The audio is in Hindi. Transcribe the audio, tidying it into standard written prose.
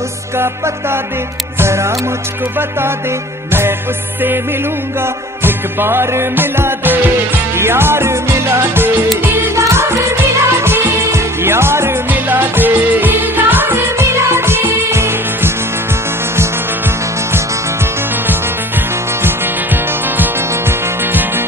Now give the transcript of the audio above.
उसका पता दे, जरा मुझको बता दे, मैं उससे मिलूंगा, एक बार मिला दे यार।